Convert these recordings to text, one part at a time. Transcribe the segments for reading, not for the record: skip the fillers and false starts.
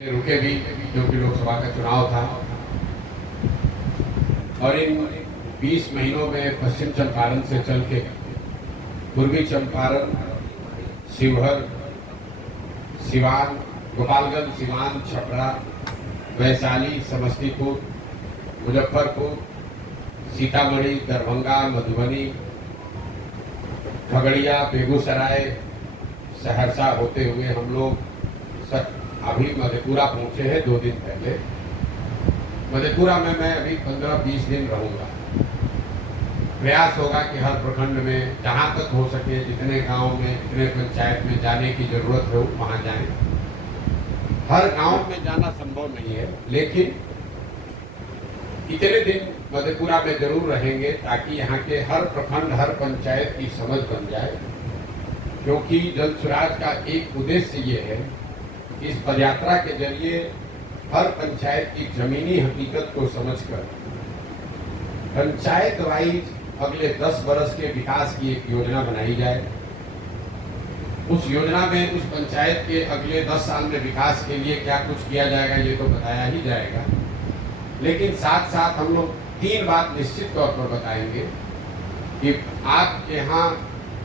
रुके भी, क्योंकि लोकसभा का चुनाव था और इन 20 महीनों में पश्चिम चंपारण से चल के पूर्वी चंपारण, शिवहर, सिवान, गोपालगंज, सिवान, छपरा, वैशाली, समस्तीपुर, मुजफ्फरपुर, सीतामढ़ी, दरभंगा, मधुबनी, खगड़िया, बेगूसराय, सहरसा होते हुए हम लोग अभी मधेपुरा पहुंचे हैं 2 दिन पहले। मधेपुरा में मैं अभी 15-20 दिन रहूंगा। प्रयास होगा कि हर प्रखंड में जहां तक हो सके, जितने गांव में, जितने पंचायत में जाने की जरूरत हो वहां जाएं। हर गांव में जाना संभव नहीं है, लेकिन इतने दिन मधेपुरा में जरूर रहेंगे ताकि यहाँ के हर प्रखंड, हर पंचायत की समझ बन जाए। क्योंकि जन स्वराज का एक उद्देश्य ये है, इस पदयात्रा के जरिए हर पंचायत की जमीनी हकीकत को समझकर पंचायत वाइज अगले 10 वर्ष के विकास की एक योजना बनाई जाए। उस योजना में उस पंचायत के अगले 10 साल में विकास के लिए क्या कुछ किया जाएगा ये तो बताया ही जाएगा, लेकिन साथ साथ हम लोग 3 बात निश्चित तौर पर बताएंगे कि आप यहाँ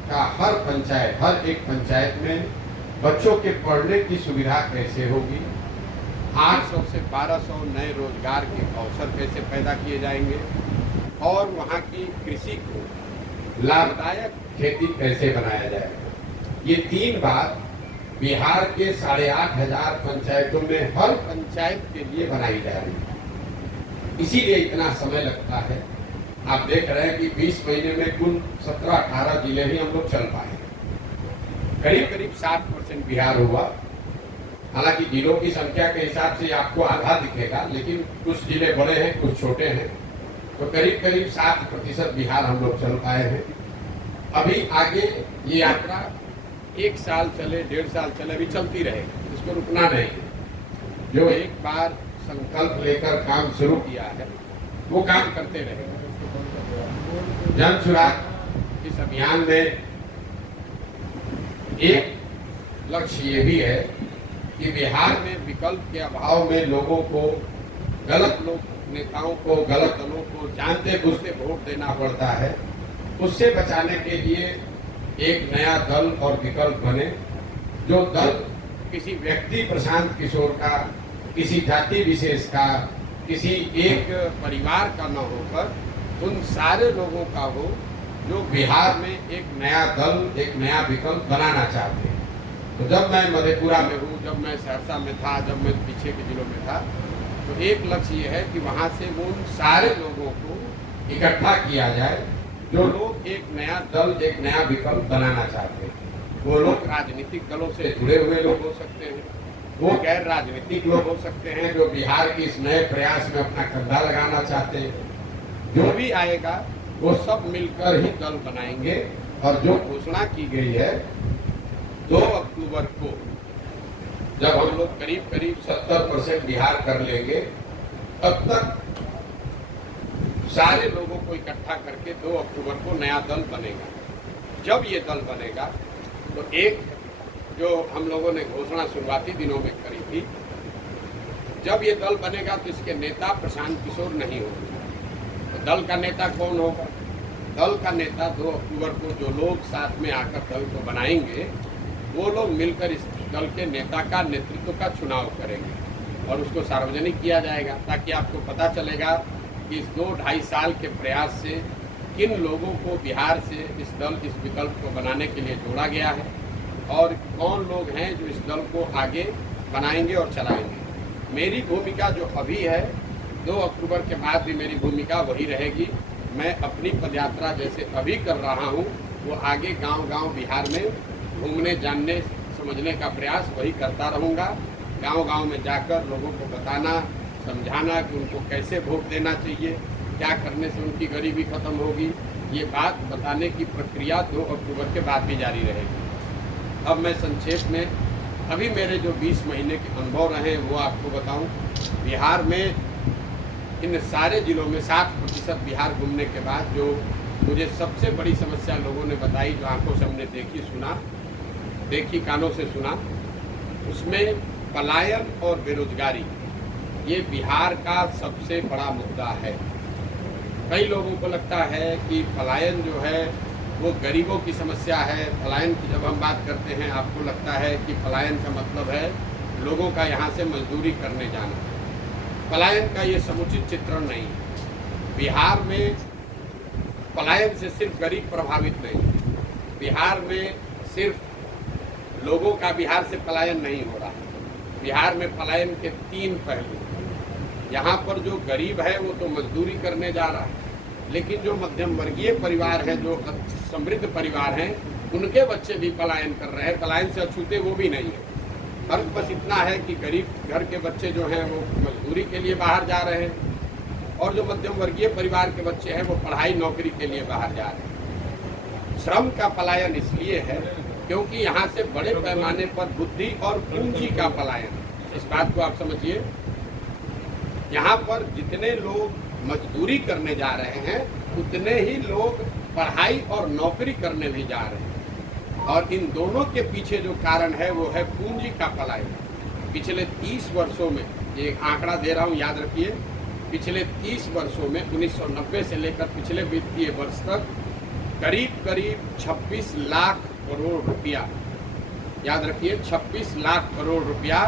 का हर पंचायत, हर एक पंचायत में बच्चों के पढ़ने की सुविधा कैसे होगी, 800 से 1200 नए रोजगार के अवसर कैसे पैदा किए जाएंगे और वहाँ की कृषि को लाभदायक खेती कैसे बनाया जाएगा। ये 3 बात बिहार के 8,500 पंचायतों में हर पंचायत के लिए बनाई जा रही है। इसीलिए इतना समय लगता है। आप देख रहे हैं कि 20 महीने में कुल 17-18 जिले ही हम लोग चल पाए। करीब 60% बिहार हुआ। हालांकि जिलों की संख्या के हिसाब से आपको आधा दिखेगा, लेकिन कुछ जिले बड़े हैं, कुछ छोटे हैं, तो करीब 60% बिहार हम लोग चल पाए हैं। अभी आगे ये यात्रा 1 साल चले, 1.5 साल चले, अभी चलती रहेगी, इसको रुकना नहीं है। जो एक बार संकल्प लेकर काम शुरू किया है वो काम करते रहेंगे। जन स्वराज इस अभियान में एक लक्ष्य ये भी है कि बिहार में विकल्प के अभाव में लोगों को, गलत नेताओं को, गलत दलों को जानते बुझते वोट देना पड़ता है। उससे बचाने के लिए एक नया दल और विकल्प बने, जो दल किसी व्यक्ति प्रशांत किशोर का, किसी जाति विशेष का, किसी एक परिवार का न होकर उन सारे लोगों का हो जो बिहार में एक नया दल, एक नया विकल्प बनाना चाहते हैं। तो जब मैं मधेपुरा में हूँ, जब मैं सहरसा में था, जब मैं पीछे के जिलों में था, तो एक लक्ष्य ये है कि वहाँ से वो उन सारे लोगों को इकट्ठा किया जाए जो लोग एक नया दल, एक नया विकल्प बनाना चाहते हैं। वो लोग राजनीतिक दलों से जुड़े हुए लोग हो सकते हैं, वो गैर राजनीतिक लोग हो सकते हैं जो बिहार के इस नए प्रयास में अपना कंधा लगाना चाहते हैं। जो भी आएगा वो सब मिलकर ही दल बनाएंगे। और जो घोषणा की गई है 2 अक्टूबर को, जब हम लोग करीब 70% बिहार कर लेंगे, तब तक सारे लोगों को इकट्ठा करके 2 अक्टूबर को नया दल बनेगा। जब ये दल बनेगा तो एक जो हम लोगों ने घोषणा शुरुआती दिनों में करी थी, जब ये दल बनेगा तो इसके नेता प्रशांत किशोर नहीं होंगे। तो दल का नेता कौन होगा? दल का नेता 2 अक्टूबर को जो लोग साथ में आकर दल को बनाएंगे, वो लोग मिलकर इस दल के नेता का, नेतृत्व का चुनाव करेंगे और उसको सार्वजनिक किया जाएगा, ताकि आपको पता चलेगा कि इस 2-2.5 साल के प्रयास से किन लोगों को बिहार से इस दल, इस विकल्प को बनाने के लिए जोड़ा गया है और कौन लोग हैं जो इस दल को आगे बनाएंगे और चलाएंगे। मेरी भूमिका जो अभी है, 2 अक्टूबर के बाद भी मेरी भूमिका वही रहेगी। मैं अपनी पदयात्रा जैसे अभी कर रहा हूँ, वो आगे गांव-गांव बिहार में घूमने, जानने, समझने का प्रयास वही करता रहूँगा। गांव-गांव में जाकर लोगों को बताना, समझाना कि उनको कैसे वोट देना चाहिए, क्या करने से उनकी गरीबी खत्म होगी, ये बात बताने की प्रक्रिया 2 अक्टूबर के बाद भी जारी रहेगी। अब मैं संक्षेप में अभी मेरे जो 20 महीने के अनुभव रहे वो आपको बताऊं। बिहार में इन सारे जिलों में 60% बिहार घूमने के बाद जो मुझे सबसे बड़ी समस्या लोगों ने बताई, जो आंखों से हमने देखी, कानों से सुना, उसमें पलायन और बेरोजगारी ये बिहार का सबसे बड़ा मुद्दा है। कई लोगों को लगता है कि पलायन जो है वो गरीबों की समस्या है। पलायन की जब हम बात करते हैं आपको लगता है कि पलायन का मतलब है लोगों का यहाँ से मजदूरी करने जाना। पलायन का ये समुचित चित्रण नहीं है। बिहार में पलायन से सिर्फ गरीब प्रभावित नहीं है। बिहार में सिर्फ लोगों का बिहार से पलायन नहीं हो रहा। बिहार में पलायन के 3 पहलू। यहाँ पर जो गरीब है वो तो मजदूरी करने जा रहा है, लेकिन जो मध्यम वर्गीय परिवार हैं, जो समृद्ध परिवार हैं, उनके बच्चे भी पलायन कर रहे हैं। पलायन से अछूते वो भी नहीं है। फर्क बस इतना है कि गरीब घर के बच्चे जो हैं वो मजदूरी के लिए बाहर जा रहे हैं और जो मध्यम वर्गीय परिवार के बच्चे हैं वो पढ़ाई नौकरी के लिए बाहर जा रहे हैं। श्रम का पलायन इसलिए है क्योंकि यहाँ से बड़े पैमाने पर बुद्धि और पूंजी का पलायन। इस बात को आप समझिए, यहाँ पर जितने लोग मजदूरी करने जा रहे हैं उतने ही लोग पढ़ाई और नौकरी करने भी जा रहे हैं। और इन दोनों के पीछे जो कारण है वो है पूंजी का पलायन। पिछले 30 वर्षों में, ये आंकड़ा दे रहा हूँ याद रखिए, पिछले 30 वर्षों में 1990 से लेकर पिछले वित्तीय वर्ष तक करीब 26 लाख करोड़ रुपया, याद रखिए 26 लाख करोड़ रुपया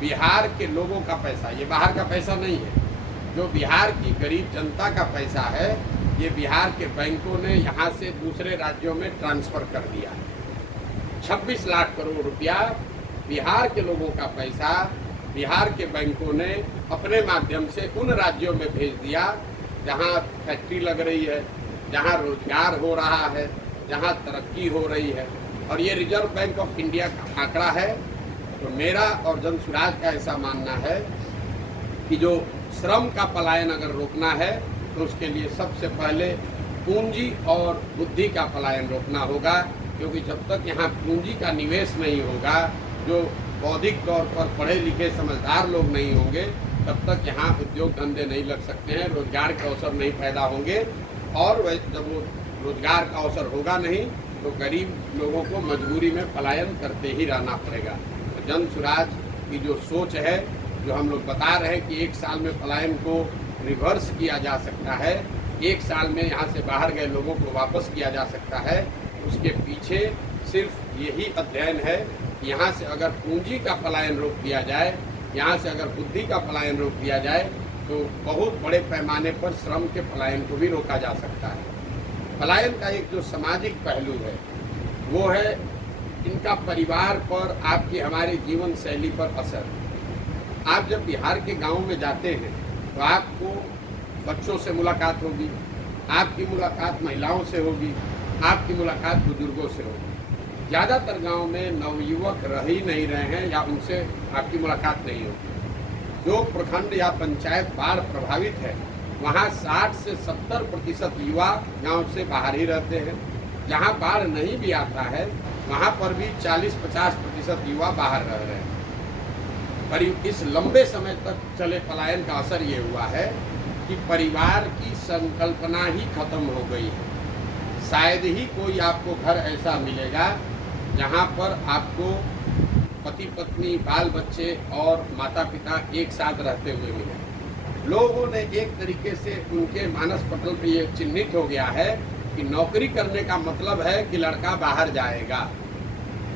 बिहार के लोगों का पैसा, ये बाहर का पैसा नहीं है, जो बिहार की गरीब जनता का पैसा है, ये बिहार के बैंकों ने यहाँ से दूसरे राज्यों में ट्रांसफ़र कर दिया। 26 लाख करोड़ रुपया बिहार के लोगों का पैसा बिहार के बैंकों ने अपने माध्यम से उन राज्यों में भेज दिया जहाँ फैक्ट्री लग रही है, जहाँ रोजगार हो रहा है, जहाँ तरक्की हो रही है। और ये रिजर्व बैंक ऑफ इंडिया का आंकड़ा है। तो मेरा और जनसुराज का ऐसा मानना है कि जो श्रम का पलायन अगर रोकना है तो उसके लिए सबसे पहले पूंजी और बुद्धि का पलायन रोकना होगा, क्योंकि जब तक यहाँ पूंजी का निवेश नहीं होगा, जो बौद्धिक तौर पर पढ़े लिखे समझदार लोग नहीं होंगे, तब तक यहाँ उद्योग धंधे नहीं लग सकते हैं, रोजगार के अवसर नहीं पैदा होंगे। और जब वो रोजगार का अवसर होगा नहीं तो गरीब लोगों को मजबूरी में पलायन करते ही रहना पड़ेगा। तो जनसुराज की जो सोच है, जो हम लोग बता रहे हैं कि 1 साल में पलायन को रिवर्स किया जा सकता है, 1 साल में यहाँ से बाहर गए लोगों को वापस किया जा सकता है, उसके पीछे सिर्फ यही अध्ययन है कि यहाँ से अगर पूंजी का पलायन रोक दिया जाए, यहाँ से अगर बुद्धि का पलायन रोक दिया जाए तो बहुत बड़े पैमाने पर श्रम के पलायन को भी रोका जा सकता है। पलायन का एक जो सामाजिक पहलू है वो है इनका परिवार पर, आपकी हमारी जीवन शैली पर असर। आप जब बिहार के गांव में जाते हैं तो आपको बच्चों से मुलाकात होगी, आपकी मुलाकात महिलाओं से होगी, आपकी मुलाकात बुजुर्गों से होगी। ज़्यादातर गांव में नवयुवक रह ही नहीं रहे हैं या उनसे आपकी मुलाकात नहीं होगी। जो प्रखंड या पंचायत बाढ़ प्रभावित है वहाँ 60 से 70% युवा गांव से बाहर ही रहते हैं। जहाँ बाढ़ नहीं भी आता है वहाँ पर भी 40-50% युवा बाहर रह रहे हैं। पर इस लंबे समय तक चले पलायन का असर ये हुआ है कि परिवार की संकल्पना ही खत्म हो गई है। शायद ही कोई आपको घर ऐसा मिलेगा जहाँ पर आपको पति पत्नी, बाल बच्चे और माता पिता एक साथ रहते हुए मिले। लोगों ने एक तरीके से उनके मानस पटल पे ये चिन्हित हो गया है कि नौकरी करने का मतलब है कि लड़का बाहर जाएगा,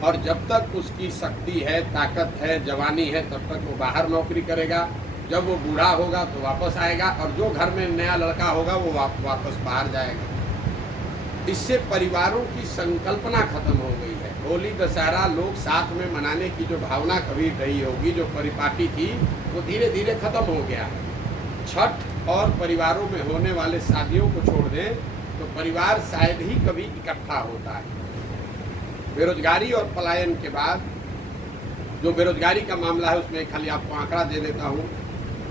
और जब तक उसकी शक्ति है, ताकत है, जवानी है, तब तक वो बाहर नौकरी करेगा। जब वो बूढ़ा होगा तो वापस आएगा, और जो घर में नया लड़का होगा वो वापस बाहर जाएगा। इससे परिवारों की संकल्पना खत्म हो गई है। होली दशहरा लोग साथ में मनाने की जो भावना कभी रही होगी, जो परिपाटी थी, वो धीरे धीरे खत्म हो गया है। छठ और परिवारों में होने वाले शादियों को छोड़ दें तो परिवार शायद ही कभी इकट्ठा होता है। बेरोजगारी और पलायन के बाद जो बेरोजगारी का मामला है उसमें खाली आपको आंकड़ा दे देता हूँ।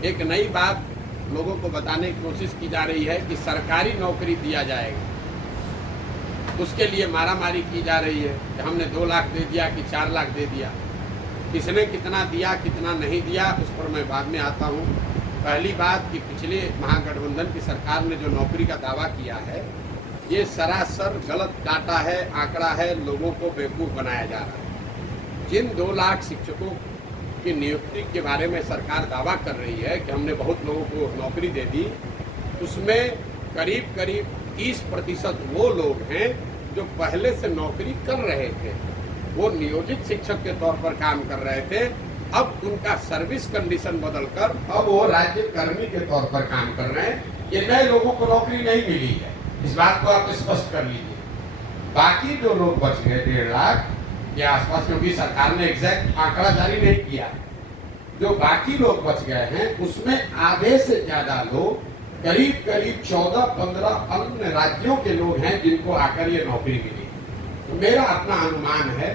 एक नई बात लोगों को बताने की कोशिश की जा रही है कि सरकारी नौकरी दिया जाएगा, उसके लिए मारामारी की जा रही है कि हमने 2 लाख दे दिया कि 4 लाख दे दिया। किसने कितना दिया कितना नहीं दिया उस पर मैं बाद में आता हूँ। पहली बात कि पिछले महागठबंधन की सरकार ने जो नौकरी का दावा किया है ये सरासर गलत डाटा है, आंकड़ा है, लोगों को बेवकूफ़ बनाया जा रहा है। जिन 2 लाख शिक्षकों की नियुक्ति के बारे में सरकार दावा कर रही है कि हमने बहुत लोगों को नौकरी दे दी, उसमें करीब करीब 30% वो लोग हैं जो पहले से नौकरी कर रहे थे, वो नियोजित शिक्षक के तौर पर काम कर रहे थे, अब उनका सर्विस कंडीशन बदलकर अब वो राज्य कर्मी के तौर पर काम कर रहे हैं। ये नए लोगों को नौकरी नहीं मिली है, इस बात को आप स्पष्ट कर लीजिए। बाकी जो लोग बच गए 1.5 लाख के आसपास, क्योंकि सरकार ने एग्जैक्ट आंकड़ा जारी नहीं किया, जो बाकी लोग बच गए हैं उसमें आधे से ज्यादा लोग करीब करीब 14-15 अन्य राज्यों के लोग हैं जिनको आकर ये नौकरी मिली। तो मेरा अपना अनुमान है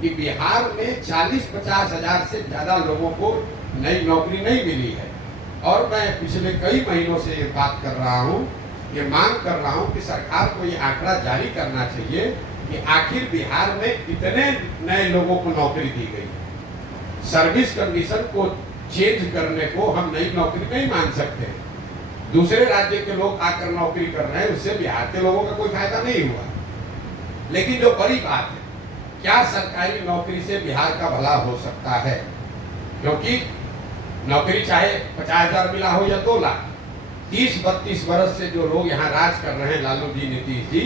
कि बिहार में 40-50 हजार से ज्यादा लोगों को नई नौकरी नहीं मिली है। और मैं पिछले कई महीनों से ये बात कर रहा हूँ, ये मांग कर रहा हूँ कि सरकार को ये आंकड़ा जारी करना चाहिए कि आखिर बिहार में कितने नए लोगों को नौकरी दी गई। सर्विस कंडीशन को चेंज करने को हम नई नौकरी नहीं मान सकते। दूसरे राज्य के लोग आकर नौकरी कर रहे हैं, उससे बिहार के लोगों का कोई फायदा नहीं हुआ। लेकिन जो बड़ी बात है, क्या सरकारी नौकरी से बिहार का भला हो सकता है? क्योंकि नौकरी चाहे 50,000 मिला हो या 2 लाख, 30-32 वर्ष से जो लोग यहाँ राज कर रहे हैं, लालू जी, नीतीश जी,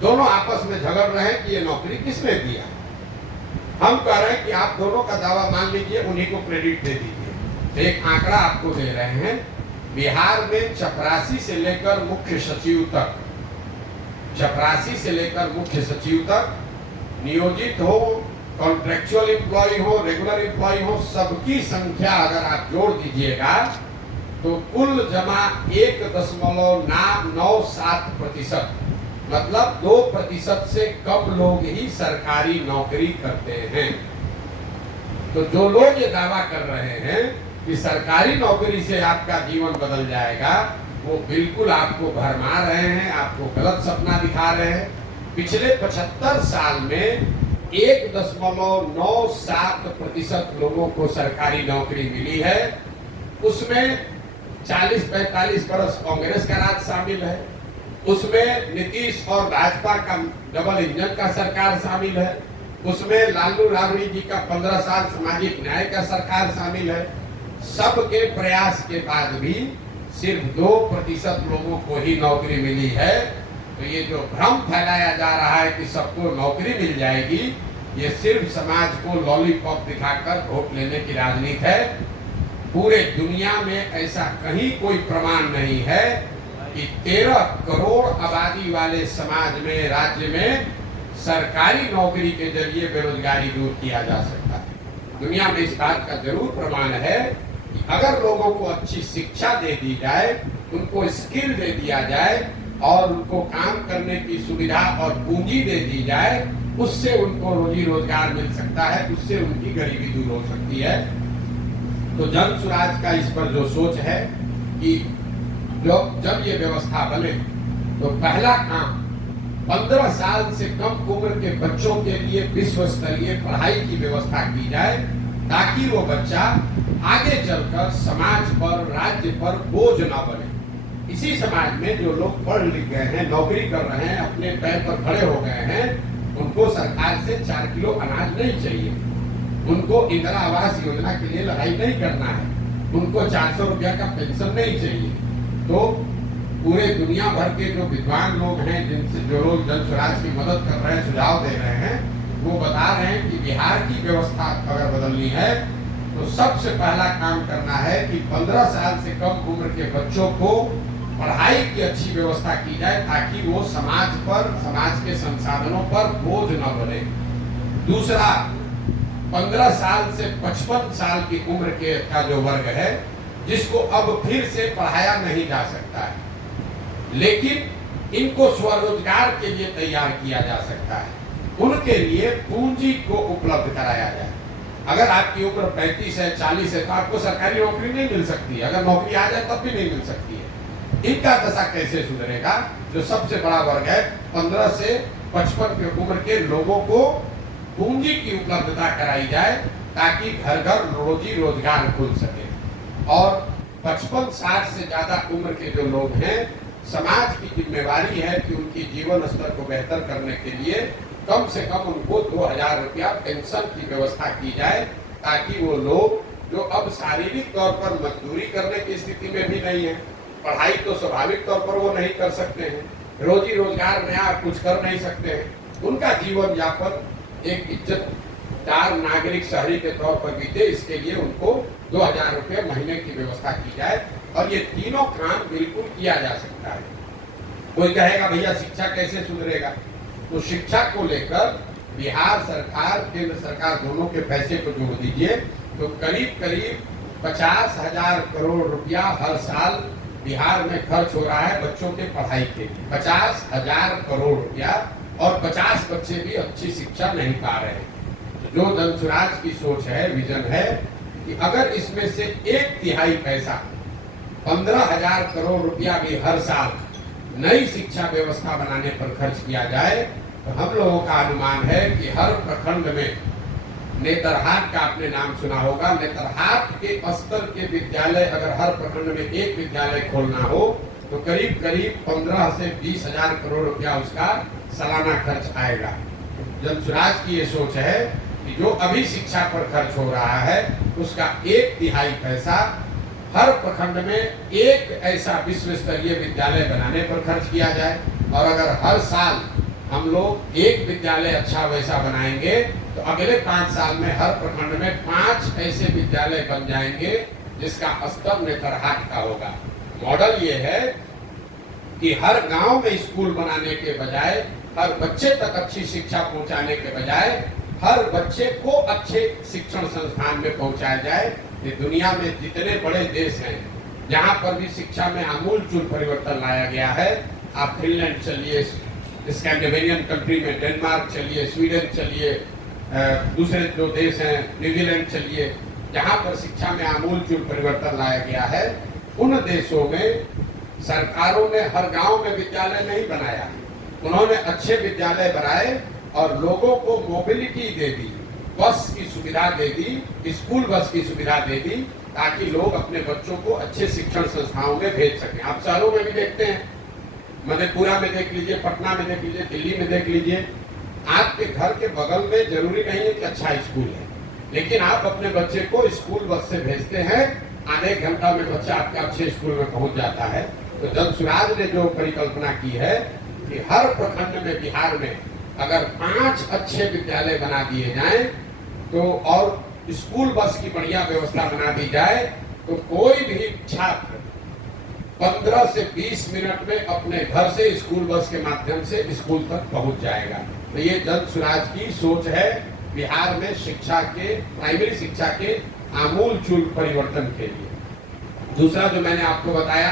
दोनों आपस में झगड़ रहे हैं कि ये नौकरी किसने दिया। हम कह रहे हैं कि आप दोनों का दावा मान लीजिए, उन्हीं को क्रेडिट दे दीजिए। तो एक आंकड़ा आपको दे रहे हैं, बिहार में चपरासी से लेकर मुख्य सचिव तक, चपरासी से लेकर मुख्य सचिव तक, नियोजित हो, कॉन्ट्रेक्चुअल एम्प्लॉय हो, रेगुलर एम्प्लॉय हो, सबकी संख्या अगर आप जोड़ दीजिएगा तो कुल जमा 1.97%, मतलब 2% से कम लोग ही सरकारी नौकरी करते हैं। तो जो लोग ये दावा कर रहे हैं कि सरकारी नौकरी से आपका जीवन बदल जाएगा, वो बिल्कुल आपको भरमा रहे हैं, आपको गलत सपना दिखा रहे हैं। पिछले 75 साल में 1.97% लोगों को सरकारी नौकरी मिली है। उसमें 40-45 वर्ष कांग्रेस का राज शामिल है, उसमें नीतीश और भाजपा का डबल इंजन का सरकार शामिल है, उसमें लालू राबड़ी जी का 15 साल सामाजिक न्याय का सरकार शामिल है। सबके प्रयास के बाद भी सिर्फ 2% लोगों को ही नौकरी मिली है। तो ये जो भ्रम फैलाया जा रहा है कि सबको नौकरी मिल जाएगी, ये सिर्फ समाज को लॉलीपॉप दिखाकर वोट लेने की राजनीति है। पूरे दुनिया में ऐसा कहीं कोई प्रमाण नहीं है कि 13 करोड़ आबादी वाले समाज में, राज्य में सरकारी नौकरी के जरिए बेरोजगारी दूर किया जा सकता है। दुनिया में इस बात का जरूर प्रमाण है कि अगर लोगों को अच्छी शिक्षा दे दी जाए, उनको स्किल दे दिया जाए और उनको काम करने की सुविधा और पूंजी दे दी जाए, उससे उनको रोजी रोजगार मिल सकता है, उससे उनकी गरीबी दूर हो सकती है। तो जन स्वराज का इस पर जो सोच है कि जब ये व्यवस्था बने तो पहला काम 15 साल से कम उम्र के बच्चों के लिए विश्व स्तरीय पढ़ाई की व्यवस्था की जाए, ताकि वो बच्चा आगे चलकर समाज पर, राज्य पर बोझ न बने। इसी समाज में जो लोग पढ़ लिख गए हैं, नौकरी कर रहे हैं, अपने पैर पर खड़े हो गए हैं, उनको सरकार से 4 किलो अनाज नहीं चाहिए, उनको इंदिरा आवास योजना के लिए लड़ाई नहीं करना है, उनको 400 रुपया का पेंशन नहीं चाहिए। तो पूरे दुनिया भर के जो विद्वान लोग हैं, जिनसे जो लोग जन स्वराज की मदद कर रहे हैं, सुझाव दे रहे हैं, वो बता रहे हैं कि बिहार की व्यवस्था अगर बदलनी है तो सबसे पहला काम करना है कि 15 साल से कम उम्र के बच्चों को पढ़ाई की अच्छी व्यवस्था की जाए, ताकि वो समाज पर, समाज के संसाधनों पर बोझ न बने। दूसरा, 15 साल से 55 साल की उम्र के का जो वर्ग है, जिसको अब फिर से पढ़ाया नहीं जा सकता है, लेकिन इनको स्वरोजगार के लिए तैयार किया जा सकता है, उनके लिए पूंजी को उपलब्ध कराया जाए। अगर आपकी उम्र 35 है, 40 है, तो आपको सरकारी नौकरी नहीं मिल सकती है, अगर नौकरी आ जाए तब भी नहीं मिल सकती है। इनका दशा कैसे सुधरेगा? जो सबसे बड़ा वर्ग है, 15 से 55 की उम्र के लोगों को पूंजी की उपलब्धता कराई जाए, ताकि घर घर रोजी रोजगार खुल सके। और 55-60 से ज्यादा उम्र के जो लोग हैं, समाज की जिम्मेवारी है कि उनकी जीवन स्तर को बेहतर करने के लिए कम से कम उनको 2000 रुपया पेंशन की व्यवस्था की जाए, ताकि वो लोग जो अब शारीरिक तौर पर मजदूरी करने की स्थिति में भी नहीं है, पढ़ाई तो स्वाभाविक तौर पर वो नहीं कर सकते हैं, रोजी रोजगार नया कुछ कर नहीं सकते हैं, उनका जीवन यापन एक इज्जतदार नागरिक शहरी के तौर पर बीते, इसके लिए उनको 2000 रुपये महीने की व्यवस्था की जाए। और ये तीनों काम बिल्कुल किया जा सकता है। कोई कहेगा भैया शिक्षा कैसे सुधरेगा, तो शिक्षा को लेकर बिहार सरकार केंद्र सरकार दोनों के पैसे को जोड़ दीजिए तो करीब करीब 50,000 करोड़ रुपया हर साल बिहार में खर्च हो रहा है बच्चों के पढ़ाई के लिए। 50,000 करोड़ रुपया, और 50 बच्चे भी अच्छी शिक्षा नहीं पा रहे हैं। जो धनसुराज की सोच है, विजन है कि अगर इसमें से 1/3 पैसा 15,000 करोड़ रुपया भी हर साल नई शिक्षा व्यवस्था बनाने पर खर्च किया जाए तो हम लोगों का अनुमान है कि हर प्रखंड में, नेतरहाट का आपने नाम सुना होगा, नेतरहाट के स्तर के विद्यालय अगर हर प्रखंड में एक विद्यालय खोलना हो तो करीब करीब 15 से 20,000 करोड़ रुपया उसका सालाना खर्च आएगा। धनसुराज की ये सोच है कि जो अभी शिक्षा पर खर्च हो रहा है उसका 1/3 पैसा हर प्रखंड में एक ऐसा विश्व स्तरीय विद्यालय बनाने पर खर्च किया जाए। और अगर हर साल हम लोग एक विद्यालय अच्छा वैसा बनाएंगे तो अगले 5 साल में हर प्रखंड में 5 ऐसे विद्यालय बन जाएंगे जिसका स्तर नेतरहाट का होगा। मॉडल ये है कि हर गांव में स्कूल बनाने के बजाय, हर बच्चे तक अच्छी शिक्षा पहुंचाने के बजाय हर बच्चे को अच्छे शिक्षण संस्थान में पहुंचाया जाए। ये दुनिया में जितने बड़े देश हैं जहां पर भी शिक्षा में आमूलचूल परिवर्तन लाया गया है, आप फिनलैंड चलिए, स्कैंडिनेवियन कंट्री में डेनमार्क चलिए, स्वीडन चलिए, दूसरे जो देश हैं न्यूजीलैंड चलिए, जहां पर शिक्षा में आमूलचूल परिवर्तन लाया गया है, उन देशों में सरकारों ने हर गांव में विद्यालय नहीं बनाया, उन्होंने अच्छे विद्यालय बनाए और लोगों को मोबिलिटी दे दी, बस की सुविधा दे दी, स्कूल बस की सुविधा दे दी, ताकि लोग अपने बच्चों को अच्छे शिक्षण संस्थाओं में भेज सकें। आप शहरों में भी देखते हैं, मधेपुरा में देख लीजिए, पटना में देख लीजिए, दिल्ली में देख लीजिए, आपके घर के बगल में जरूरी नहीं है कि अच्छा स्कूल है, लेकिन आप अपने बच्चे को स्कूल बस से भेजते हैं, आधे घंटा में बच्चा आपके अच्छे स्कूल में पहुंच जाता है। तो धनसुराज ने जो परिकल्पना की है कि हर प्रखंड में बिहार में अगर 5 अच्छे विद्यालय बना दिए जाएं तो और स्कूल बस की बढ़िया व्यवस्था बना दी जाए तो कोई भी छात्र 15 से 20 मिनट में अपने घर से स्कूल बस के माध्यम से स्कूल तक पहुंच जाएगा। तो ये धनसुराज की सोच है बिहार में शिक्षा के, प्राइमरी शिक्षा के आमूलचूल परिवर्तन के लिए। दूसरा जो मैंने आपको बताया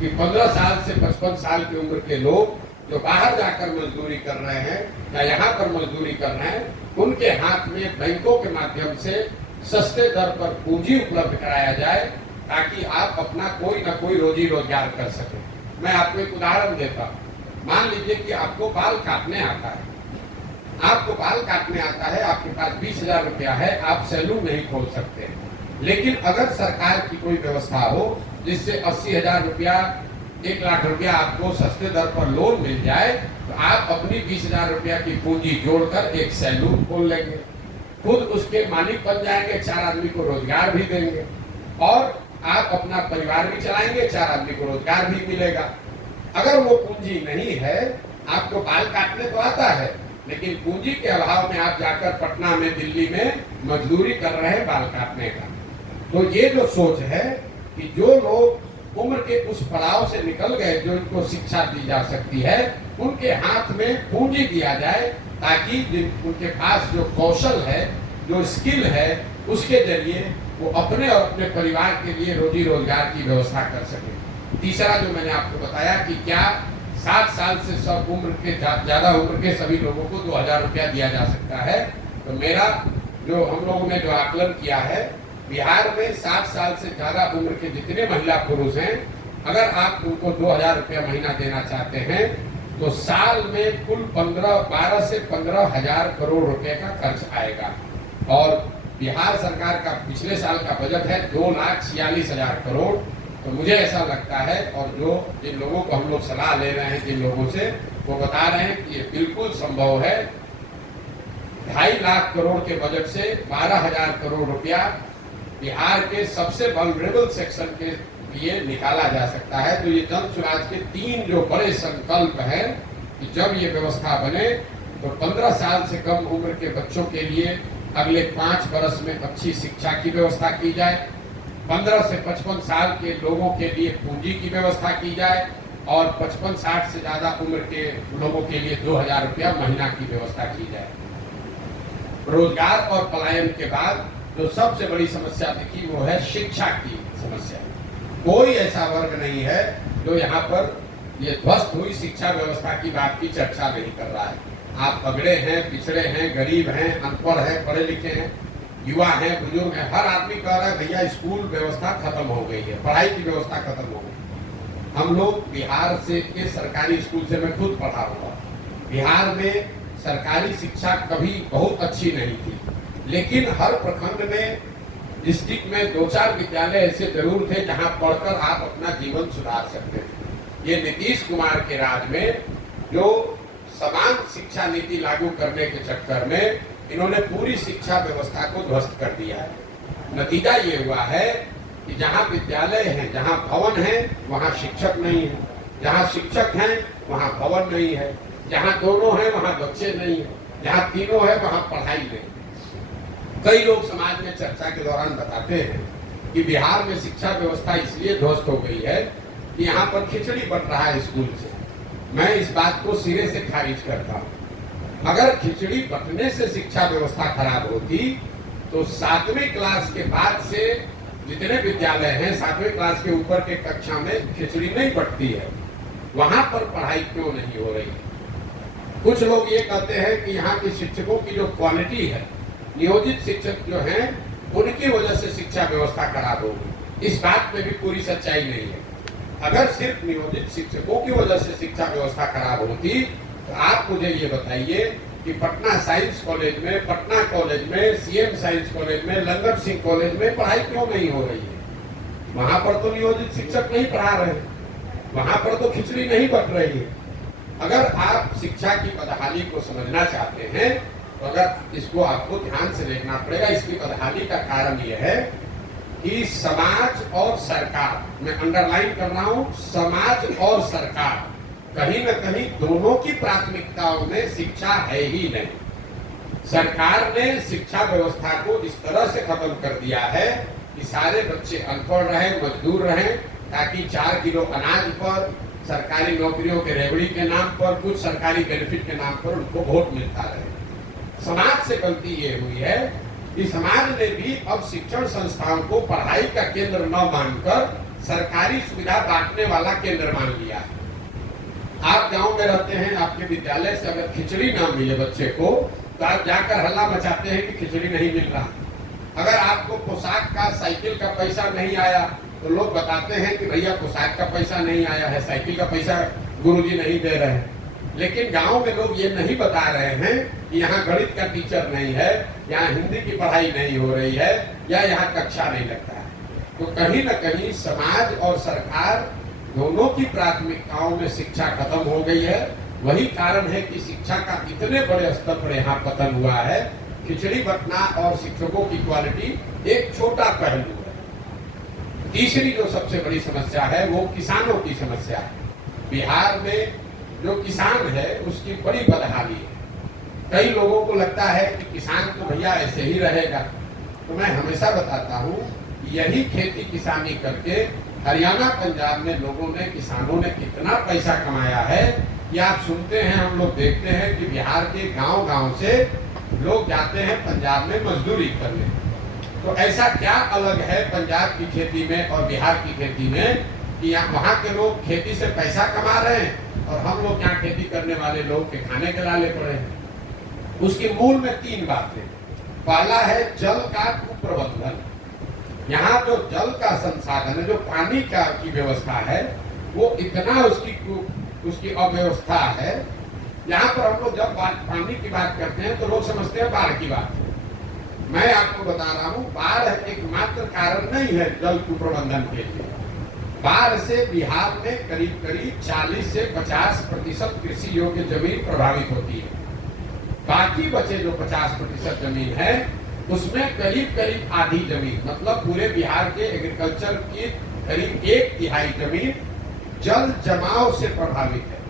कि 15 साल से 55 साल की उम्र के लोग जो बाहर जाकर मजदूरी कर रहे हैं या यहाँ पर मजदूरी कर रहे हैं, उनके हाथ में बैंकों के माध्यम से सस्ते दर पर पूंजी उपलब्ध कराया जाए ताकि आप अपना कोई ना कोई रोजी रोजगार कर सकें। मैं आपको एक उदाहरण देता हूँ। मान लीजिए कि आपको बाल काटने आता है, आपको बाल काटने आता है, आपके पास 20,000 रुपया है, आप सैलून नहीं खोल सकते, लेकिन अगर सरकार की कोई व्यवस्था हो जिससे 80,000 रुपया, 1 लाख रुपया आपको सस्ते दर पर लोन मिल जाए तो आप अपनी 20,000 रुपया की पूंजी जोड़कर एक सैलून खोल लेंगे, खुद उसके मालिक बन जाएंगे, 4 आदमी को रोजगार भी देंगे और आप अपना परिवार भी चलाएंगे, 4 आदमी को रोजगार भी मिलेगा। अगर वो पूंजी नहीं है, आपको बाल काटने तो आता है लेकिन पूंजी के अभाव में आप जाकर पटना में, दिल्ली में मजदूरी कर रहे हैं बाल काटने का। तो ये जो सोच है कि जो लोग उम्र के उस पड़ाव से निकल गए जो इनको शिक्षा दी जा सकती है, उनके हाथ में पूंजी दिया जाए ताकि उनके पास जो कौशल है, जो स्किल है, उसके जरिए वो अपने और अपने परिवार के लिए रोजी रोजगार की व्यवस्था कर सके। तीसरा जो मैंने आपको बताया कि क्या 7 साल से सब उम्र के ज्यादा उम्र के सभी लोगों को 2,000 रुपया दिया जा सकता है। तो मेरा जो हम लोगों ने जो आकलन किया है, बिहार में 60 साल से ज्यादा उम्र के जितने महिला पुरुष हैं, अगर आप उनको 2,000 रुपया महीना देना चाहते हैं तो साल में कुल 12 से 15,000 करोड़ रुपए का खर्च आएगा। और बिहार सरकार का पिछले साल का बजट है 2,46,000 करोड़। तो मुझे ऐसा लगता है, और जो जिन लोगों को हम लोग सलाह ले रहे हैं जिन लोगों से, वो बता रहे हैं कि ये बिल्कुल संभव है। 2.5 लाख करोड़ के बजट से 12,000 करोड़ रुपया बिहार के सबसे वल्नरेबल सेक्शन के लिए निकाला जा सकता है। तो ये जन स्वराज के 3 जो बड़े संकल्प हैं कि जब ये व्यवस्था बने तो 15 साल से कम उम्र के बच्चों के लिए अगले 5 वर्ष में अच्छी शिक्षा की व्यवस्था की जाए, 15 से 55 साल के लोगों के लिए पूंजी की व्यवस्था की जाए और 55-60 से ज्यादा उम्र के लोगों के लिए 2000 रुपया महीना की व्यवस्था की जाए। रोजगार और पलायन के बाद जो सबसे बड़ी समस्या दिखी वो है शिक्षा की समस्या। कोई ऐसा वर्ग नहीं है जो यहाँ पर ये ध्वस्त हुई शिक्षा व्यवस्था की बात की चर्चा नहीं कर रहा है। आप अगड़े हैं, पिछड़े हैं, गरीब हैं, अनपढ़ हैं, पढ़े लिखे हैं, युवा हैं, बुजुर्ग हैं, हर आदमी कह रहा है भैया स्कूल व्यवस्था खत्म हो गई है, पढ़ाई की व्यवस्था खत्म हो गई। हम लोग बिहार से के सरकारी स्कूल से मैं खुद पढ़ा हुआ। बिहार में सरकारी शिक्षा कभी बहुत अच्छी नहीं थी, लेकिन हर प्रखंड में, डिस्ट्रिक्ट में 2-4 विद्यालय ऐसे जरूर थे जहां पढ़कर आप अपना जीवन सुधार सकते थे। ये नीतीश कुमार के राज में जो समान शिक्षा नीति लागू करने के चक्कर में इन्होंने पूरी शिक्षा व्यवस्था को ध्वस्त कर दिया है। नतीजा ये हुआ है कि जहां विद्यालय है, जहां भवन है, वहां शिक्षक नहीं है, जहां शिक्षक हैं वहां भवन नहीं है, जहां दोनों हैं वहां बच्चे नहीं है, जहां तीनों है वहां पढ़ाई नहीं। कई लोग समाज में चर्चा के दौरान बताते हैं कि बिहार में शिक्षा व्यवस्था इसलिए ध्वस्त हो गई है कि यहाँ पर खिचड़ी बट रहा है स्कूल से। मैं इस बात को सिरे से खारिज करता हूँ। अगर खिचड़ी बटने से शिक्षा व्यवस्था खराब होती तो 7वीं क्लास के बाद से जितने विद्यालय हैं 7वीं क्लास के ऊपर के कक्षा में खिचड़ी नहीं बटती है, वहां पर पढ़ाई क्यों नहीं हो रही? कुछ लोग ये कहते हैं कि यहाँ के शिक्षकों की जो क्वालिटी है, नियोजित शिक्षक जो हैं उनकी वजह से शिक्षा व्यवस्था खराब होगी। इस बात में भी पूरी सच्चाई नहीं है। अगर सिर्फ नियोजित शिक्षकों की वजह से शिक्षा व्यवस्था खराब होती तो आप मुझे ये बताइए कि पटना साइंस कॉलेज में, पटना कॉलेज में, सीएम साइंस कॉलेज में, लंगर सिंह कॉलेज में पढ़ाई क्यों नहीं हो रही है? वहां पर तो नियोजित शिक्षक नहीं पढ़ा रहे, वहां पर तो खिचड़ी नहीं बट रही है। अगर आप शिक्षा की बदहाली को समझना चाहते हैं तो अगर इसको आपको ध्यान से देखना पड़ेगा। इसकी बदहाली का कारण यह है कि समाज और सरकार, मैं अंडरलाइन कर रहा हूं, समाज और सरकार कहीं न कहीं दोनों की प्राथमिकताओं में शिक्षा है ही नहीं। सरकार ने शिक्षा व्यवस्था को इस तरह से खत्म कर दिया है कि सारे बच्चे अनपढ़ रहे, मजदूर रहें, ताकि 4 किलो अनाज पर, सरकारी नौकरियों के रेवड़ी के नाम पर, कुछ सरकारी बेनिफिट के नाम पर उनको वोट मिलता रहे। समाज से गलती ये हुई है कि समाज ने भी अब शिक्षण संस्थाओं को पढ़ाई का केंद्र न मानकर सरकारी सुविधा बांटने वाला केंद्र मान लिया है। आप गांव में रहते हैं, आपके विद्यालय से अगर खिचड़ी ना मिले बच्चे को तो आप जाकर हल्ला मचाते हैं कि खिचड़ी नहीं मिल रहा। अगर आपको पोशाक का, साइकिल का पैसा नहीं आया तो लोग बताते हैं कि भैया पोशाक का पैसा नहीं आया है, साइकिल का पैसा गुरुजी नहीं दे रहे हैं। लेकिन गांव में लोग ये नहीं बता रहे हैं कि यहाँ गणित का टीचर नहीं है, यहाँ हिंदी की पढ़ाई नहीं हो रही है, या यहाँ कक्षा नहीं लगता है। तो कहीं न कहीं समाज और सरकार दोनों की प्राथमिकताओं में शिक्षा खत्म हो गई है। वही कारण है कि शिक्षा का इतने बड़े स्तर पर यहाँ पतन हुआ है। खिचड़ी बंटना और शिक्षकों की क्वालिटी एक छोटा पहलू है। तीसरी जो सबसे बड़ी समस्या है वो किसानों की समस्या है। बिहार में जो किसान है उसकी बड़ी बदहाली है। कई लोगों को लगता है कि किसान तो भैया ऐसे ही रहेगा। तो मैं हमेशा बताता हूँ यही खेती किसानी करके हरियाणा, पंजाब में लोगों ने, किसानों ने कितना पैसा कमाया है कि आप सुनते हैं, हम लोग देखते हैं कि बिहार के गांव-गांव से लोग जाते हैं पंजाब में मजदूरी करने। तो ऐसा क्या अलग है पंजाब की खेती में और बिहार की खेती में कि वहाँ के लोग खेती से पैसा कमा रहे हैं और हम लोग यहाँ खेती करने वाले लोग के खाने के लाले पड़े हैं। उसके मूल में 3 बातें। पहला है जल का कुप्रबंधन। यहाँ जो जल का संसाधन है, जो पानी का की व्यवस्था है, वो इतना उसकी अव्यवस्था है। यहाँ पर हम लोग जब पानी की बात करते हैं तो लोग समझते हैं बाढ़ की बात। मैं आपको बता रहा हूँ बाढ़ एकमात्र कारण नहीं है जल कुप्रबंधन के लिए। बाढ़ से बिहार में करीब करीब 40 से 50% कृषि योग्य जमीन प्रभावित होती है। बाकी बचे जो 50% जमीन है उसमें करीब करीब आधी जमीन, मतलब पूरे बिहार के एग्रीकल्चर की करीब 1/3 जमीन जल जमाव से प्रभावित है।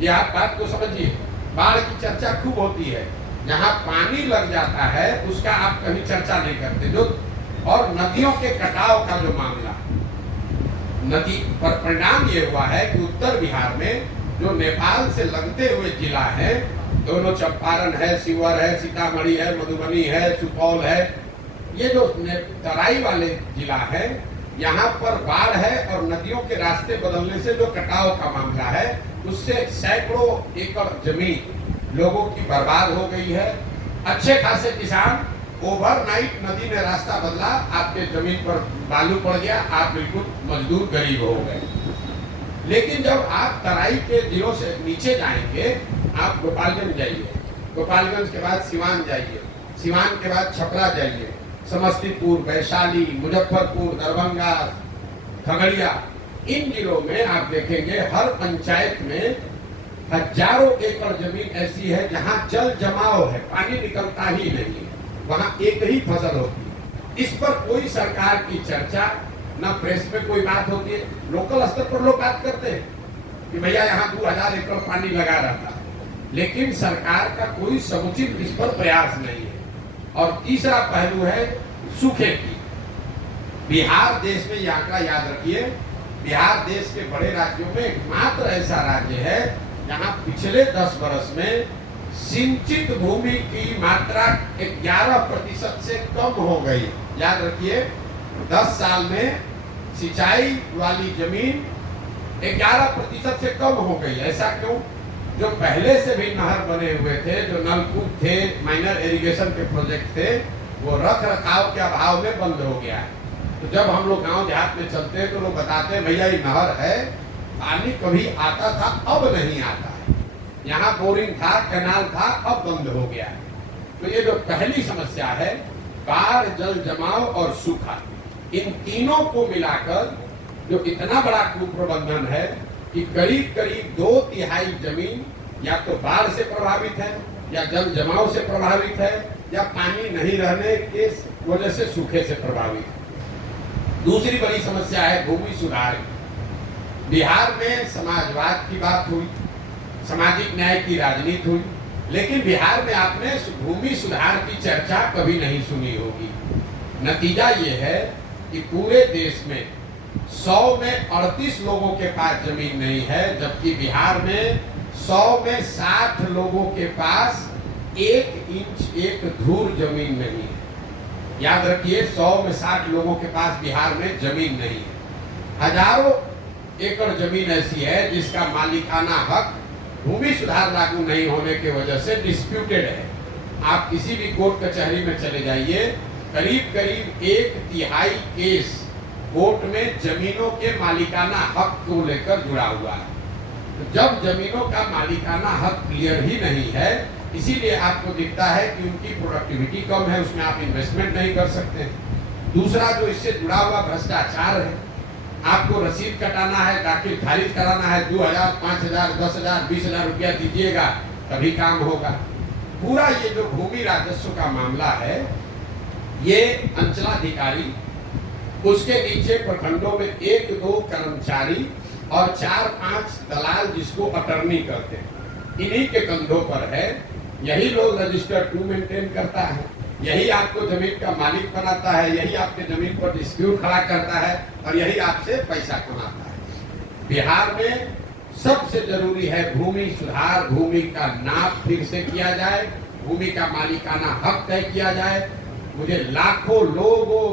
ये आप बात को समझिए। बाढ़ की चर्चा खूब होती है, जहाँ पानी लग जाता है उसका आप कहीं चर्चा नहीं करते। जो और नदियों के कटाव का जो मामला, नदी पर परिणाम ये हुआ है कि उत्तर बिहार में जो नेपाल से लगते हुए जिला है, दोनों चंपारण है, शिवहर है, सीतामढ़ी है, मधुबनी है, सुपौल है, ये जो तराई वाले जिला है, यहाँ पर बाढ़ है और नदियों के रास्ते बदलने से जो कटाव का मामला है, उससे सैकड़ों एकड़ जमीन लोगों की बर्बाद हो गई है। अच्छे खासे किसान, ओवरनाइट नदी ने रास्ता बदला, आपके जमीन पर बालू पड़ गया, आप बिल्कुल मजदूर गरीब हो गए। लेकिन जब आप तराई के जिलों से नीचे जाएंगे, आप गोपालगंज जाइए, गोपालगंज के बाद सिवान जाइए, सिवान के बाद छपरा जाइए, समस्तीपुर, वैशाली, मुजफ्फरपुर, दरभंगा, खगड़िया, इन जिलों में आप देखेंगे हर पंचायत में हजारों एकड़ जमीन ऐसी है जहां जल जमाव है, पानी निकलता ही नहीं है, वहां एक ही फसल होती है। इस पर कोई सरकार की चर्चा, न प्रेस में कोई बात होती है। लोकल स्तर पर लोग बात करते हैं कि भैया यहाँ 2000 एकड़ पानी लगा रहता है, लेकिन सरकार का कोई समुचित इस पर प्रयास नहीं है। और तीसरा पहलू है सूखे की। बिहार देश में यह आंकड़ा याद रखिए, बिहार देश के बड़े राज्यों में एकमात्र ऐसा राज्य है जहां पिछले 10 वर्ष में सिंचित भूमि की मात्रा 11% से कम हो गई। याद रखिए, 10 साल में सिंचाई वाली जमीन 11% से कम हो गई। ऐसा क्यों? जो पहले से भी नहर बने हुए थे, जो नलकूप थे, माइनर इरिगेशन के प्रोजेक्ट थे, वो रख रखाव के अभाव में बंद हो गया है। तो जब हम लोग गांव देहात में चलते हैं तो लोग बताते हैं भैया ये नहर है, पानी कभी आता था, अब नहीं आता है, यहाँ बोरिंग था, कैनाल था, अब बंद हो गया है। तो ये जो पहली समस्या है, बाढ़, जल जमाव और सूखा, इन तीनों को मिलाकर जो इतना बड़ा कुप्रबंधन है कि करीब करीब 2/3 जमीन या तो बाढ़ से प्रभावित है, या जल जमाव से प्रभावित है, या पानी नहीं रहने के वजह से सूखे से प्रभावित है। दूसरी बड़ी समस्या है भूमि सुधार की। बिहार में समाजवाद की बात हुई, सामाजिक न्याय की राजनीति हुई, लेकिन बिहार में आपने भूमि सुधार की चर्चा कभी नहीं सुनी होगी। नतीजा ये है कि पूरे देश में 100 में 38 लोगों के पास जमीन नहीं है, जबकि बिहार में 100 में 60 लोगों के पास 1 इंच 1 धूर जमीन नहीं है। याद रखिए, 100 में 60 लोगों के पास बिहार में जमीन नहीं है। हजारों एकड़ जमीन ऐसी है जिसका मालिकाना हक भूमि सुधार लागू नहीं होने की वजह से डिस्प्यूटेड है। आप किसी भी कोर्ट कचहरी में चले जाइए, करीब करीब 1/3 केस कोर्ट में जमीनों के मालिकाना हक को लेकर जुड़ा हुआ है। तो जब जमीनों का मालिकाना हक क्लियर ही नहीं है, इसीलिए आपको दिखता है कि उनकी प्रोडक्टिविटी कम है, उसमें आप इन्वेस्टमेंट नहीं कर सकते। दूसरा जो इससे जुड़ा हुआ भ्रष्टाचार है, आपको रसीद कटाना है, दाखिल खारिज कराना है, 2000, 5000, 10,000, 20,000 रुपया दीजिएगा तभी काम होगा। पूरा ये जो भूमि राजस्व का मामला है, ये अंचलाधिकारी, उसके नीचे प्रखंडों में 1-2 कर्मचारी और 4-5 दलाल जिसको अटर्नी करते हैं, इन्हीं के कंधों पर है। यही लोग रजिस्टर 2 मेंटेन करता है, यही आपको जमीन का मालिक बनाता है, यही आपके जमीन पर डिस्प्यूट खड़ा करता है और यही आपसे पैसा कमाता है। बिहार में सबसे जरूरी है भूमि सुधार, भूमि का नाप फिर से किया जाए, भूमि का मालिकाना हक तय किया जाए। मुझे लाखों लोगों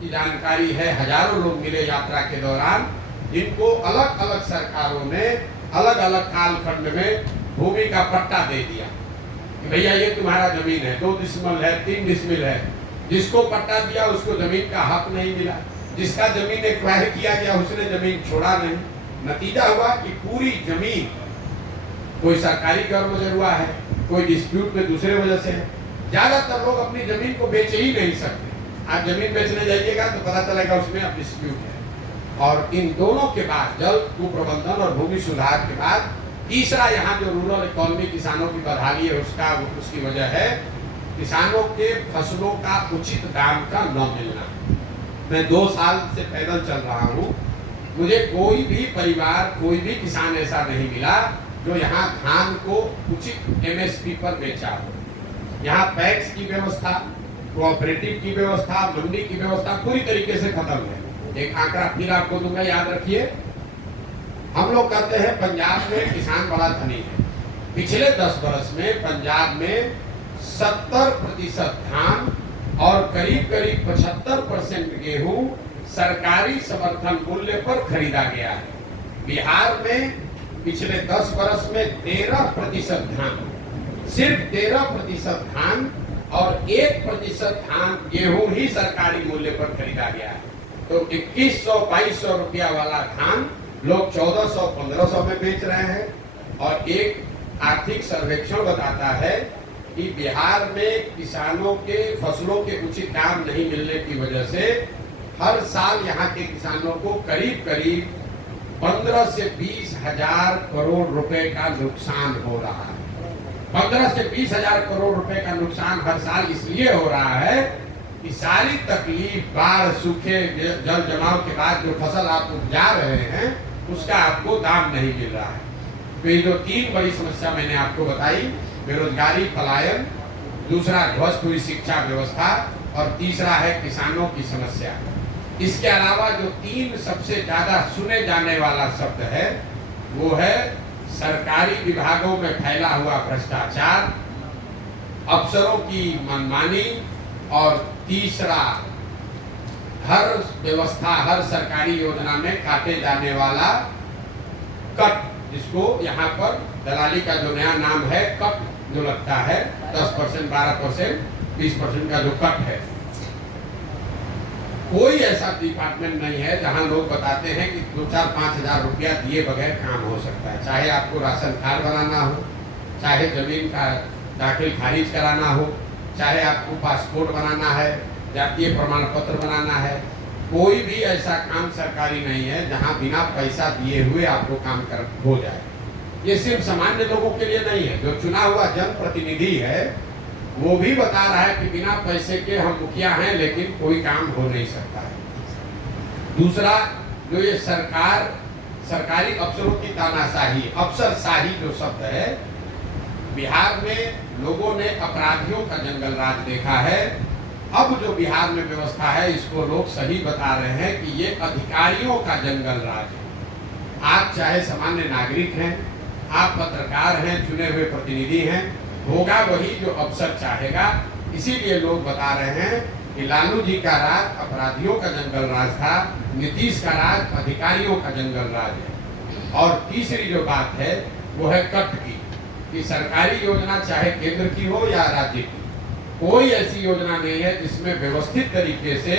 की जानकारी है, हजारों लोग मिले यात्रा के दौरान, जिनको अलग अलग सरकारों ने अलग अलग कालखंड में भूमि का पट्टा दे दिया कि भैया ये तुम्हारा जमीन है, 2 डिसमिल है, 3 डिसमिल है। जिसको पट्टा दिया उसको जमीन का हक नहीं मिला, जिसका जमीन एक्वायर किया गया उसने जमीन छोड़ा नहीं। नतीजा हुआ कि पूरी जमीन, कोई सरकारी कर्म हुआ है, कोई डिस्प्यूट में दूसरे वजह से है। ज्यादातर लोग अपनी जमीन को बेच ही नहीं सकते। आप जमीन बेचने जाइएगा तो पता चलेगा उसमें अब डिस्प्यूट है। और इन दोनों के बाद, जल कुप्रबंधन और भूमि सुधार के बाद, तीसरा यहाँ जो रूरल इकोनॉमी, किसानों की बदहाली है, उसकी वजह है किसानों के फसलों का उचित दाम का न मिलना। मैं 2 साल से पैदल चल रहा हूँ, मुझे कोई भी परिवार, कोई भी किसान ऐसा नहीं मिला जो यहाँ धान को उचित एमएसपी पर बेचा हो। यहाँ पैक्स की व्यवस्था, कोऑपरेटिव की व्यवस्था, मंडी की व्यवस्था पूरी तरीके से खत्म है। एक आंकड़ा फिर आपको दूंगा, याद रखिए। हम लोग कहते हैं पंजाब में किसान बड़ा धनी है। पिछले 10 वर्ष में पंजाब में 70% धान और करीब करीब 75% गेहूं सरकारी समर्थन मूल्य पर खरीदा गया है। बिहार में पिछले 10 वर्ष में 13% धान, सिर्फ 13% धान और 1% धान गेहूं ही सरकारी मूल्य पर खरीदा गया है। तो 2100-2200 रुपया वाला धान लोग 1400-1500 में बेच रहे हैं। और एक आर्थिक सर्वेक्षण बताता है कि बिहार में किसानों के फसलों के उचित दाम नहीं मिलने की वजह से हर साल यहाँ के किसानों को करीब करीब 15 से 20 हजार करोड़ रुपए का नुकसान हो रहा है। 15 से 20 हजार करोड़ रुपए का नुकसान हर साल इसलिए हो रहा है कि सारी तकलीफ, बाढ़, सूखे, जल जमाव के बाद जो फसल आप उपजा रहे हैं उसका आपको दाम नहीं मिल रहा है। तो ये जो 3 बड़ी समस्या मैंने आपको बताई, बेरोजगारी, पलायन, दूसरा ध्वस्त हुई शिक्षा व्यवस्था और तीसरा है किसानों की समस्या। इसके अलावा जो 3 सबसे ज्यादा सुने जाने वाला शब्द है वो है सरकारी विभागों में फैला हुआ भ्रष्टाचार, अफसरों की मनमानी और तीसरा हर व्यवस्था, हर सरकारी योजना में काटे जाने वाला कट, जिसको यहाँ पर दलाली का जो नया नाम है कट जो लगता है, 10%, 12%, 20% का जो कट है। कोई ऐसा डिपार्टमेंट नहीं है जहां लोग बताते हैं कि 2-4-5 हजार रुपया दिए बगैर काम हो सकता है। चाहे आपको राशन कार्ड बनाना हो, चाहे जमीन का दाखिल खारिज कराना हो, चाहे आपको पासपोर्ट बनाना है, जातीय प्रमाण पत्र बनाना है, कोई भी ऐसा काम सरकारी नहीं है जहां बिना पैसा दिए हुए आपको काम हो जाए। ये सिर्फ सामान्य लोगों के लिए नहीं है। जो चुना हुआ जनप्रतिनिधि है वो भी बता रहा है कि बिना पैसे के हम मुखिया हैं लेकिन कोई काम हो नहीं सकता है। दूसरा, जो ये सरकारी अफसरों की तानाशाही, अफसरशाही जो शब्द है, बिहार में लोगों ने अपराधियों का जंगल राज देखा है। अब जो बिहार में व्यवस्था है इसको लोग सही बता रहे हैं कि ये अधिकारियों का जंगल राज है। आप चाहे सामान्य नागरिक हैं, आप पत्रकार हैं, चुने हुए प्रतिनिधि हैं, होगा वही जो अफसर चाहेगा। इसीलिए लोग बता रहे हैं कि लालू जी का राज अपराधियों का जंगल राज था, नीतीश का राज अधिकारियों का जंगल राज है। और तीसरी जो बात है वो है कट की, कि सरकारी योजना चाहे केंद्र की हो या राज्य की, कोई ऐसी योजना नहीं है जिसमें व्यवस्थित तरीके से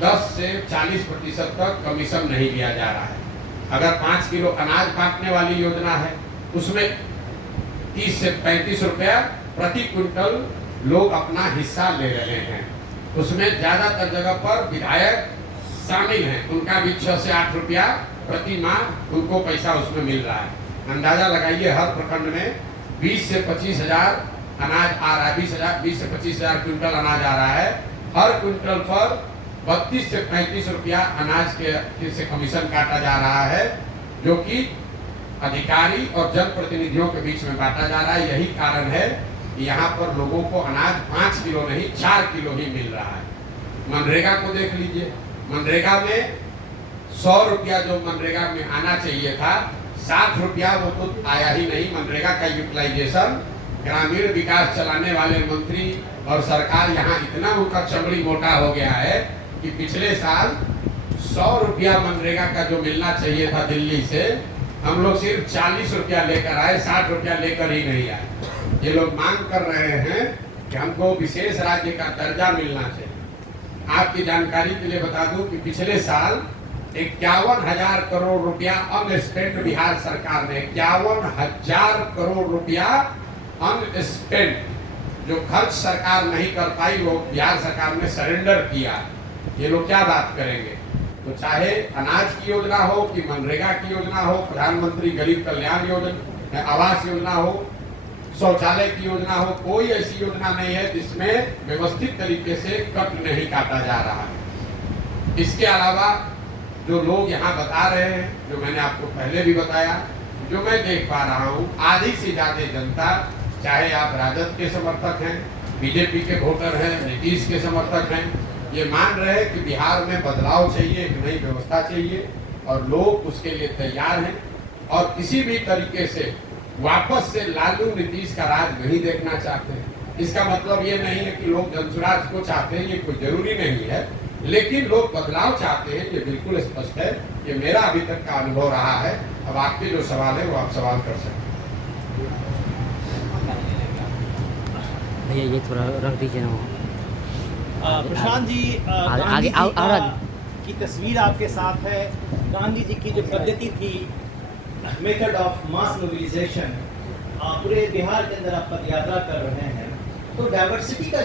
10 से 40% तक कमीशन नहीं लिया जा रहा है। अगर 5 किलो अनाज बांटने वाली योजना है उसमें 30 से 35 रुपया प्रति क्विंटल लोग अपना हिस्सा ले रहे हैं। उसमें ज्यादातर जगह पर विधायक शामिल हैं, उनका भी 6 से 8 रुपया प्रति माह उनको पैसा उसमें मिल रहा है। अंदाजा लगाइए, हर प्रखंड में 20 से 25 हजार अनाज आ रहा है, 20 से 25 हजार क्विंटल अनाज आ रहा है। हर क्विंटल पर 32 से 35 रुपया अनाज के से कमीशन काटा जा रहा है, जो कि अधिकारी और जनप्रतिनिधियों के बीच में बांटा जा रहा है। यही कारण है कि यहाँ पर लोगों को अनाज 5 किलो नहीं 4 किलो ही मिल रहा है। मनरेगा को देख लीजिए, मनरेगा में 100 रुपया जो मनरेगा में आना चाहिए था, 60 रुपया वो तो आया ही नहीं। मनरेगा का यूटिलाइजेशन, ग्रामीण विकास चलाने वाले मंत्री और सरकार यहाँ इतना उनका चमड़ी मोटा हो गया है कि पिछले साल 100 रुपया मनरेगा का जो मिलना चाहिए था दिल्ली से, हम लोग सिर्फ 40 रुपया लेकर आए, 60 रुपया लेकर ही नहीं आए। ये लोग मांग कर रहे हैं कि हमको विशेष राज्य का दर्जा मिलना चाहिए। आपकी जानकारी के लिए बता दूं कि पिछले साल 51,000 करोड़ रुपया अनस्पेंड बिहार सरकार ने, 51,000 करोड़ रुपया अनस्पेंड, जो खर्च सरकार नहीं कर पाई वो बिहार सरकार ने सरेंडर किया। ये लोग क्या बात करेंगे? तो चाहे अनाज की योजना हो कि मनरेगा की योजना हो, प्रधानमंत्री गरीब कल्याण योजना, आवास योजना हो, शौचालय की योजना हो, कोई ऐसी योजना नहीं है जिसमें व्यवस्थित तरीके से कट नहीं काटा जा रहा है। इसके अलावा जो लोग यहाँ बता रहे हैं, जो मैंने आपको पहले भी बताया, जो मैं देख पा रहा हूँ, आधी से ज्यादा जनता, चाहे आप राजद के समर्थक हैं, बीजेपी के वोटर हैं, नीतीश के समर्थक हैं, ये मान रहे हैं कि बिहार में बदलाव चाहिए, एक नई व्यवस्था चाहिए और लोग उसके लिए तैयार हैं और किसी भी तरीके से वापस से लालू नीतीश का राज नहीं देखना चाहते हैं। इसका मतलब ये नहीं है कि लोग जनसुराज को चाहते हैं, ये कोई जरूरी नहीं है, लेकिन लोग बदलाव चाहते हैं, ये बिल्कुल स्पष्ट है। ये मेरा अभी तक का अनुभव रहा है। अब आपके जो सवाल है वो आप सवाल कर सकते हैं। भैया ये थोड़ा रख दीजिए ना। प्रशांत जी, आगे की तस्वीर आपके साथ है। गांधी जी की जो पद्धति थी, मेथड ऑफ मास मोबिलाइजेशन, पूरे बिहार के अंदर आप पद यात्रा कर रहे हैं, तो डाइवर्सिटी का